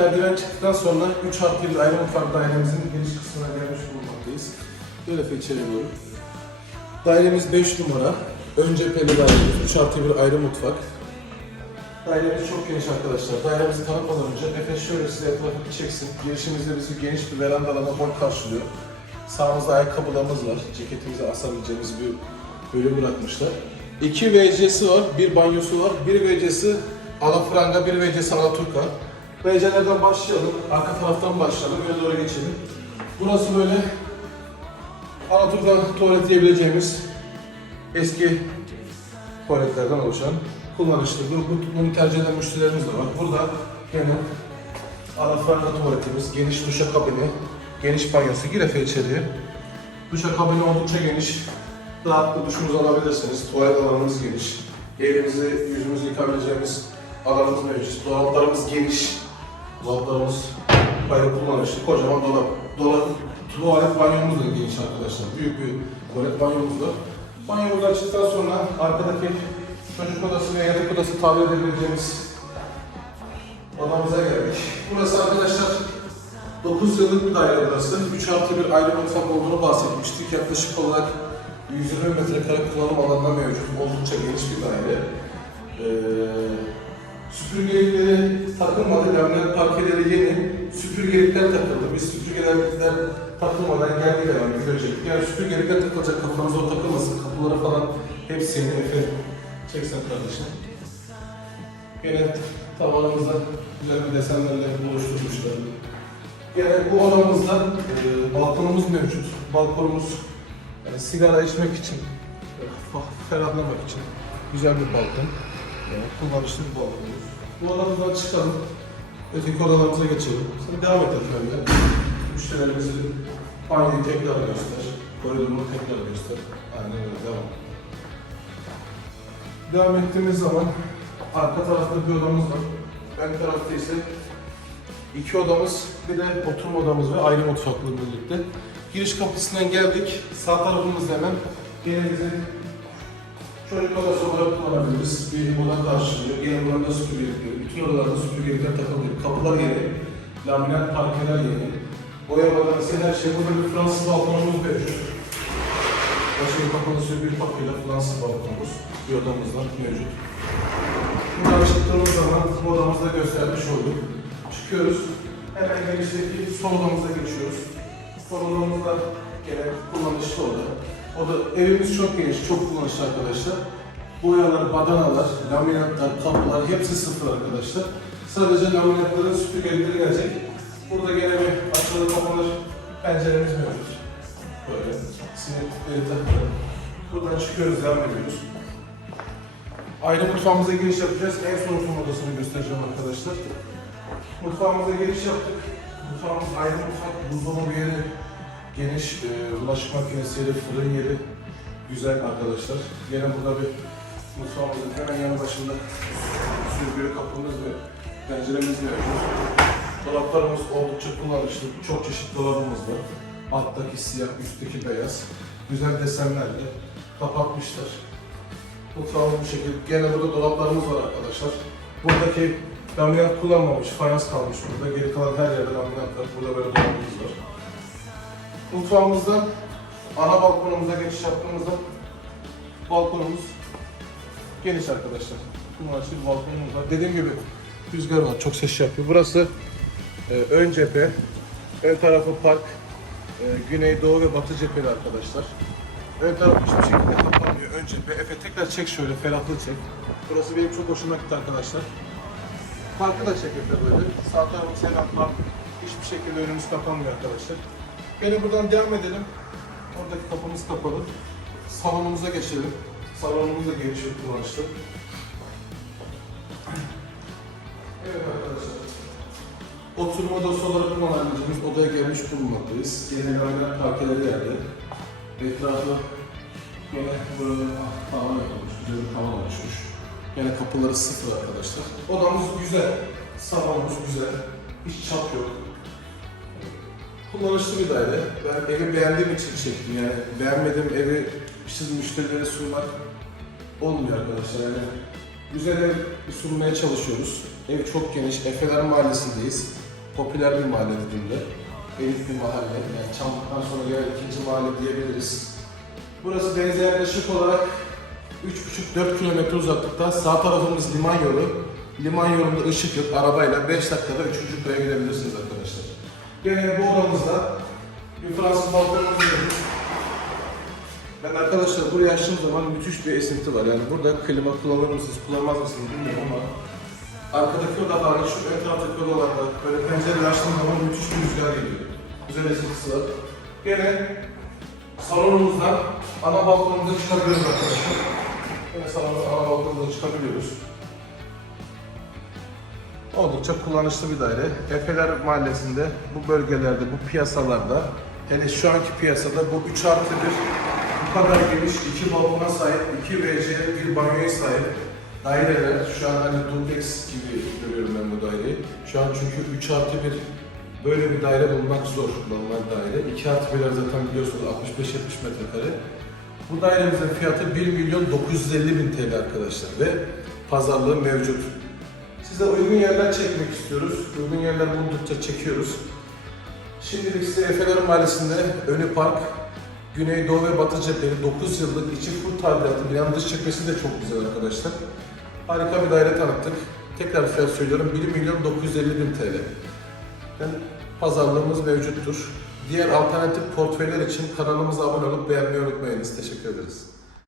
merdiven çıktıktan sonra 3 artı 1 ayrı mutfak dairemizin giriş kısmına gelmiş bulunmaktayız. Böyle içeri doğru. Dairemiz 5 numara. Ön cepheli dairemiz, 3 artı 1 ayrı mutfak. Dairemiz çok geniş arkadaşlar. Dairemizi tanıtmadan önce Efe şöyle size etrafı bir çeksin. Girişimizde bizi geniş bir veranda alanı hol karşılıyor. Sağımızda ayakkabılarımız var. Ceketimizi asabileceğimiz bir bölüm bırakmışlar. İki WC'si var, bir banyosu var. Bir WC'si alafranga, bir WC'si alaturka. WC'lerden başlayalım. Arka taraftan başlayalım. Öne doğru geçelim. Burası böyle alaturka tuvalet diyebileceğimiz eski tuvaletlerden oluşan kullanışlı. Bu, bu- bunu tercih eden müşterilerimiz de var. Burada yine alafranga tuvaletimiz, geniş duşakabini, geniş banyosu. Gir Efe içeriye. Duşakabini oldukça geniş. Rahatlıkla duşunuzu alabilirsiniz. Tuvalet alanımız geniş. Elimizi, yüzümüzü yıkabileceğimiz alanımız mevcut. Dolaplarımız geniş. Dolaplarımız bayağı kullanışlı. Kocaman dolap. Dolap, tuvalet banyomuz da geniş arkadaşlar. Büyük bir tuvalet banyomuz var. Banyomuzu açtıktan sonra arkadaki çocuk odası ve yatak odası tabir edebileceğimiz odamıza geldik. Burası arkadaşlar 9 yıllık bir daire burası. 3 artı bir ayrı mutfak olduğunu bahsetmiştik. Yaklaşık olarak 120 metrekare kullanım alanına mevcut. Oldukça geniş bir daire. Ee, süpürgelikleri takılmadı. Laminat parkeleri yeni. Süpürgelikler takıldı. Biz süpürgelikler takılmadan geldik hemen bir görecektik. Yani süpürgelikler takılacak kafanız o takılmasın. Kapıları falan hepsi yeni. Efe çeksen kardeşim. Gene tavanımızda güzel bir desenlerle oluşturmuşlar. Gene bu odamızda e, balkonumuz mevcut. Balkonumuz yani sigara içmek için, e, ferahlamak için güzel bir balkon. Yani kullanışlı bir balkonumuz. Bu odamızdan çıkalım. Öteki odalarımıza geçelim. Sonra devam edelim böyle. Müşterilerimizi banyoyu tekrar göster. Koridorunu tekrar göster. Aynen öyle devam. Devam ettiğimiz zaman arka tarafta bir odamız var. Ön tarafta ise iki odamız, bir de oturma odamız ve ayrı mutfakla birlikte. Giriş kapısından geldik. Sağ tarafımızda hemen yine çocuk odası olarak kullanabiliriz. Bir oda karşılıyor. Yine burada süpürgelikler. Bütün odalarda süpürgelikler takılıyor. Kapılar yeni. Laminat parkeler yeni. Boyamalar ise her şey. Burada bir Fransız balkonumuz mevcut. Başka kapalı suyu bir pakıyla Fransız balkonumuz. Bir odamız var mevcut. Buradan çıktığımız zaman bu odamızda göstermiş olduk. Çıkıyoruz. Hemen girişteki sol odamıza geçiyoruz. Sol odamızda gene kullanışlı oda. O da evimiz çok geniş, çok kullanışlı arkadaşlar. Boyalar, badanalar, laminatlar, kapılar hepsi sıfır arkadaşlar. Sadece laminatların süpürgeleri gelecek. Burada gene bir açılır kapanır penceremiz mevcut. Böyle sineklikleri takılı. Buradan çıkıyoruz, devam ediyoruz. Ayrı mutfağımıza giriş yapacağız. En son oturma odasını göstereceğim arkadaşlar. Mutfağımıza giriş yaptık. Mutfağımız ayrı mutfak, buzdolabı yeri, geniş e, bulaşık makinesi yeri, fırın yeri. Güzel arkadaşlar. Yine burada bir mutfağımızın hemen yanı başında sürgülü kapımız ve penceremiz mevcut. Dolaplarımız oldukça kullanışlı. Çok çeşit dolabımız var. Alttaki siyah, üstteki beyaz. Güzel desenlerle kapatmışlar. Mutfağımız bu şekilde. Gene burada dolaplarımız var arkadaşlar. Buradaki laminat kullanmamış, fayans kalmış burada. Geri kalan her yerde laminat var. Burada böyle dolabımız var. Mutfağımızda ana balkonumuza geçiş yaptığımızda balkonumuz geniş arkadaşlar. Kullanışlı bir balkonumuz var. Dediğim gibi rüzgar var, çok ses yapıyor. Burası e, ön cephe, ön tarafı park, e, güney, doğu ve batı cepheli arkadaşlar. Ön taraf hiçbir şekilde kapanmıyor. Ön cephe. Efe tekrar çek şöyle, ferahlığı çek. Burası benim çok hoşuma gitti arkadaşlar. Parkı da çek Efe böyle. Sağ tarafımız hemen park. Hiçbir şekilde önümüz kapanmıyor arkadaşlar. Gene buradan devam edelim. Oradaki kapımız kapalı. Salonumuza geçelim. Salonumuz da geniş kullanışlı. Evet arkadaşlar. Oturma odası olarak kullanabileceğimiz odaya gelmiş bulunmaktayız. Yeni laminat parkeleri yerde. Etrafı yine böyle tavan yapılmış, güzel bir tavan oluşmuş. Yine kapıları sıfır arkadaşlar. Odamız güzel, salonumuz güzel, hiç çap yok. Kullanışlı bir daire. Ben evi beğendiğim için çektim yani beğenmediğim evi siz müşterilere sunmak olmuyor arkadaşlar. Yani güzel ev sunmaya çalışıyoruz. Ev çok geniş, Efeler Mahallesi'ndeyiz. popüler bir mahalle dediğimde. Elit bir mahalle. Yani Çamlık'tan sonra gelen ikinci mahalle diyebiliriz. Burası denize yaklaşık olarak 3,5-4 kilometre uzaklıkta. Sağ tarafımız liman yolu. Liman yolunda ışık yok. Arabayla 5 dakikada 3. köye gidebilirsiniz arkadaşlar. Gene bu odamızda bir Fransız balkonumuz var. Ben arkadaşlar buraya açtığım zaman müthiş bir esinti var. Yani burada klima kullanır mısınız, kullanmaz mısınız bilmiyorum ama arkadaki oda hariç şu ön taraftaki odalarda böyle pencereyi açtığım zaman müthiş bir rüzgar geliyor. Güzel esintisi var. Gene salonumuzdan ana balkonumuza çıkabiliyoruz arkadaşlar. Gene salonun ana balkonumuza çıkabiliyoruz. Oldukça kullanışlı bir daire. Efeler Mahallesi'nde bu bölgelerde, bu piyasalarda hele şu anki piyasada bu 3 artı 1 bu kadar geniş, iki balkona sahip, iki WC, bir banyoya sahip daireler. Şu an hani duplex gibi görüyorum ben bu daireyi. Şu an çünkü 3 artı 1 böyle bir daire bulmak zor normal daire. 2 artı 1'ler zaten biliyorsunuz 65-70 metrekare. Bu dairemizin fiyatı 1 milyon 950 bin TL arkadaşlar ve pazarlığı mevcut. Size uygun yerler çekmek istiyoruz. Uygun yerler buldukça çekiyoruz. Şimdilik size Efeler Mahallesi'nde Önü Park, Güneydoğu ve Batı cepheleri 9 yıllık içi full tadilatı, yan dış cephesi de çok güzel arkadaşlar. Harika bir daire tanıttık. Tekrar fiyat söylüyorum 1 milyon 950 bin TL. Yani pazarlığımız mevcuttur. Diğer alternatif portföyler için kanalımıza abone olup beğenmeyi unutmayınız. Teşekkür ederiz.